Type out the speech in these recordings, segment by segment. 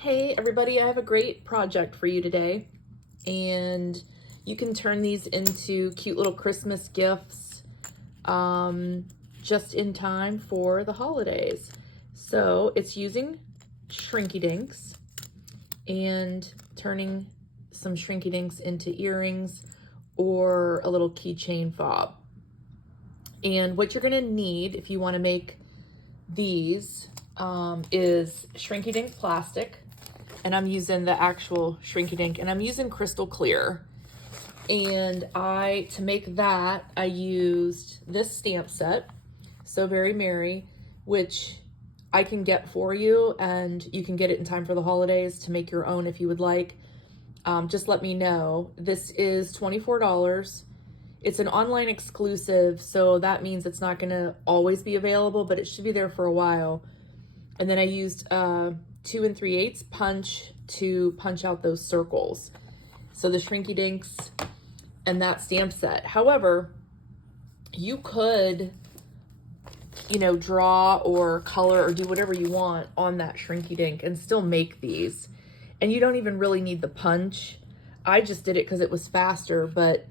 Hey everybody, I have a great project for you today, and you can turn these into cute little Christmas gifts just in time for the holidays. So it's using Shrinky Dinks and turning some Shrinky Dinks into earrings or a little keychain fob. And what you're gonna need if you wanna make these is Shrinky Dink plastic, and I'm using the actual Shrinky Dink, and I'm using crystal clear. And to make that, I used this stamp set, So Very Merry, which I can get for you, and you can get it in time for the holidays to make your own if you would like. Just let me know. This is $24. It's an online exclusive, so that means it's not gonna always be available, but it should be there for a while. And then I used 2 3/8 punch to punch out those circles. So the Shrinky Dinks and that stamp set. However, you could, draw or color or do whatever you want on that Shrinky Dink and still make these. And you don't even really need the punch. I just did it because it was faster, but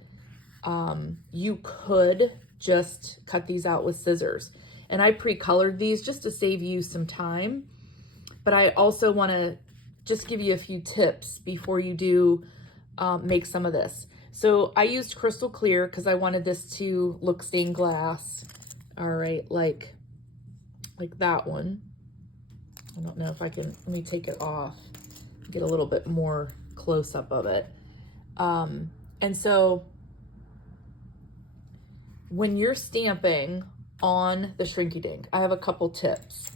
you could just cut these out with scissors. And I pre-colored these just to save you some time. But I also want to just give you a few tips before you do make some of this. So I used crystal clear because I wanted this to look stained glass. All right, like that one. I don't know if I can, let me take it off, get a little bit more close up of it. And so when you're stamping on the Shrinky Dink, I have a couple tips.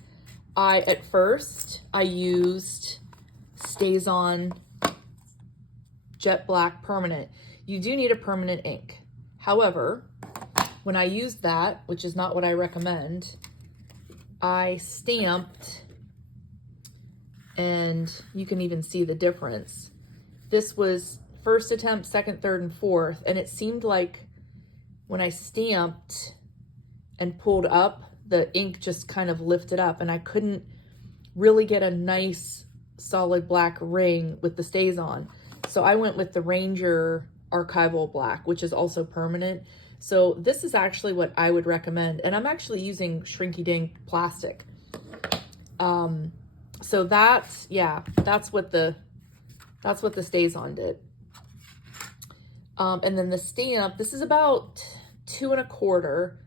At first, I used Stays On Jet Black Permanent. You do need a permanent ink. However, when I used that, which is not what I recommend, I stamped, and you can even see the difference. This was first attempt, second, third, and fourth, and it seemed like when I stamped and pulled up, the ink just kind of lifted up, and I couldn't really get a nice solid black ring with the Stays On. So I went with the Ranger Archival Black, which is also permanent. So this is actually what I would recommend, and I'm actually using Shrinky Dink plastic. So that's what the Stays On did. And then the stamp, this is about 2 1/4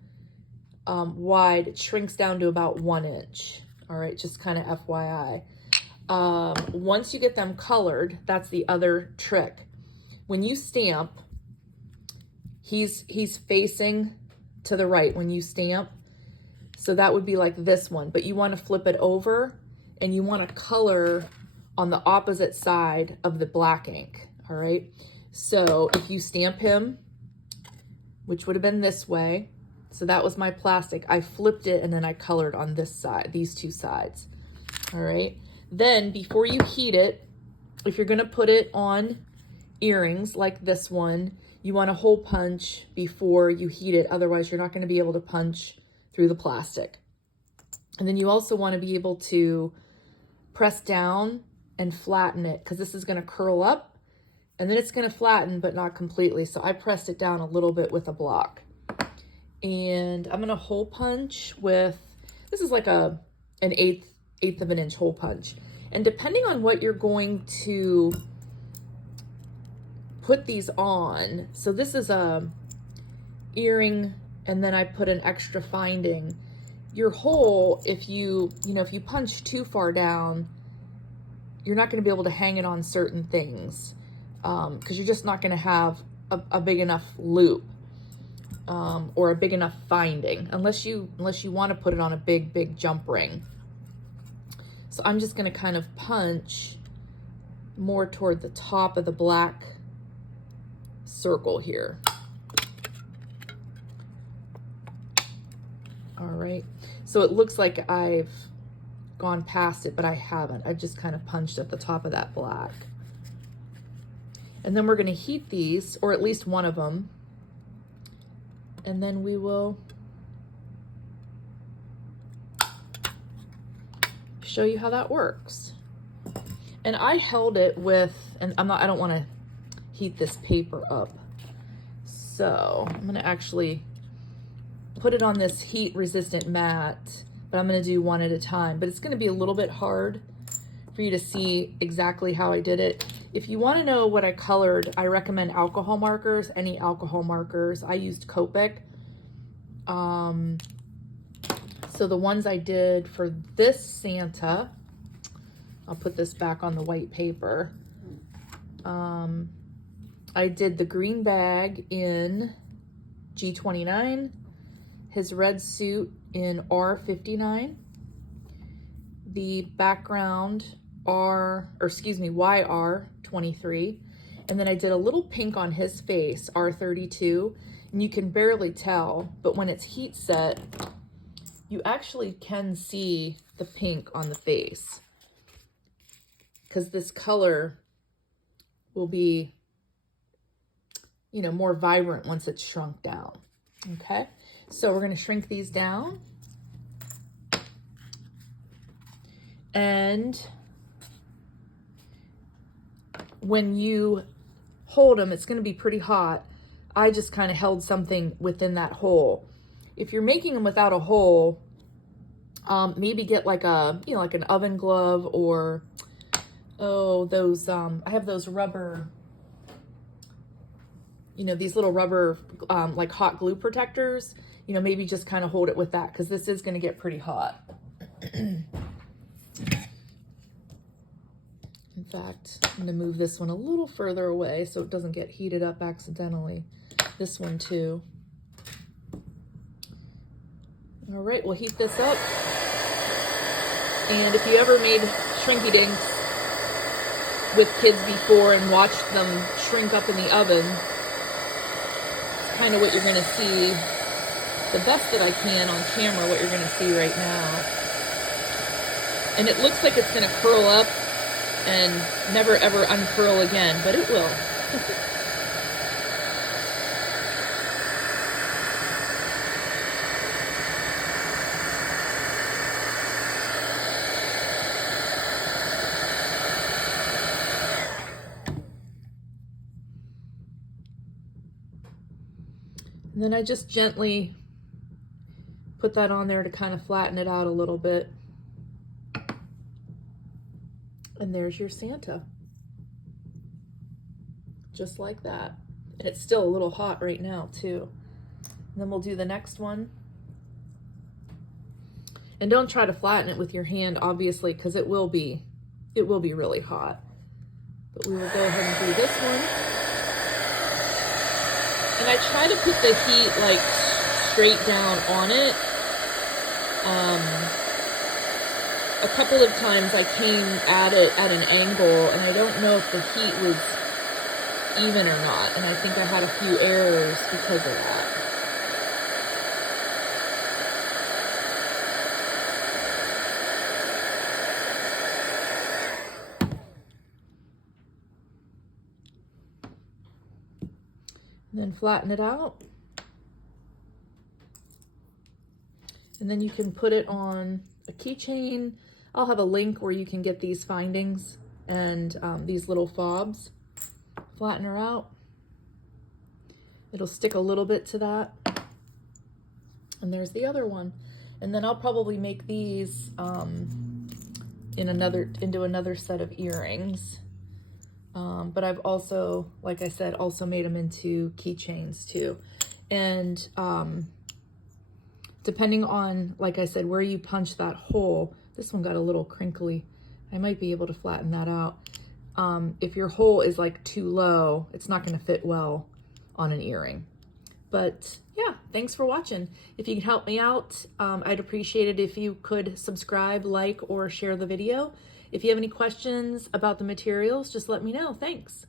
wide. It shrinks down to about 1 inch. All right, just kind of FYI. Once you get them colored, that's the other trick. When you stamp, he's facing to the right when you stamp. So that would be like this one, but you want to flip it over and you want to color on the opposite side of the black ink. All right. So if you stamp him, which would have been this way, so that was my plastic, I flipped it and then I colored on this side, these two sides. All right. Then before you heat it, if you're going to put it on earrings like this one, you want to hole punch before you heat it. Otherwise, you're not going to be able to punch through the plastic. And then you also want to be able to press down and flatten it, because this is going to curl up and then it's going to flatten, but not completely. So I pressed it down a little bit with a block. And I'm going to hole punch with, this is like an eighth of an inch hole punch. And depending on what you're going to put these on, so this is a earring, and then I put an extra finding. Your hole, if you punch too far down, you're not going to be able to hang it on certain things, because you're just not going to have a big enough loop. Or a big enough finding, unless you want to put it on a big jump ring. So I'm just going to kind of punch more toward the top of the black circle here. All right. So it looks like I've gone past it, but I haven't. I just kind of punched at the top of that black. And then we're going to heat these, or at least one of them. And then we will show you how that works. And I held it with, and I don't want to heat this paper up. So I'm gonna actually put it on this heat resistant mat, but I'm gonna do one at a time. But it's gonna be a little bit hard for you to see exactly how I did it. If you wanna know what I colored, I recommend alcohol markers, any alcohol markers. I used Copic. So the ones I did for this Santa, I'll put this back on the white paper. I did the green bag in G29, his red suit in R59, the background YR23, and then I did a little pink on his face, R32, and you can barely tell, but when it's heat set, you actually can see the pink on the face, because this color will be, you know, more vibrant once it's shrunk down. Okay, so we're going to shrink these down. And when you hold them, it's going to be pretty hot. I just kind of held something within that hole. If you're making them without a hole, maybe get like a, you know, like an oven glove, or those I have those rubber, you know, these little rubber like hot glue protectors. You know, maybe just kind of hold it with that, because this is going to get pretty hot. In fact, I'm going to move this one a little further away so it doesn't get heated up accidentally. This one too. All right, we'll heat this up. And if you ever made Shrinky Dinks with kids before and watched them shrink up in the oven, kind of what you're going to see, the best that I can on camera, what you're going to see right now. And it looks like it's going to curl up and never ever uncurl again, but it will. And then I just gently put that on there to kind of flatten it out a little bit. And there's your Santa. Just like that. And it's still a little hot right now too. And then we'll do the next one. And don't try to flatten it with your hand, obviously, because it will be really hot. But we will go ahead and do this one. And I try to put the heat like straight down on it. A couple of times I came at it at an angle, and I don't know if the heat was even or not. And I think I had a few errors because of that. And then flatten it out. And then you can put it on a keychain. I'll have a link where you can get these findings and these little fobs. Flatten her out. It'll stick a little bit to that. And there's the other one. And then I'll probably make these into another set of earrings. But I've also, like I said, also made them into keychains too. And depending on, like I said, where you punch that hole, this one got a little crinkly. I might be able to flatten that out. If your hole is like too low, it's not going to fit well on an earring. But yeah, thanks for watching. If you could help me out, I'd appreciate it if you could subscribe, like, or share the video. If you have any questions about the materials, just let me know. Thanks.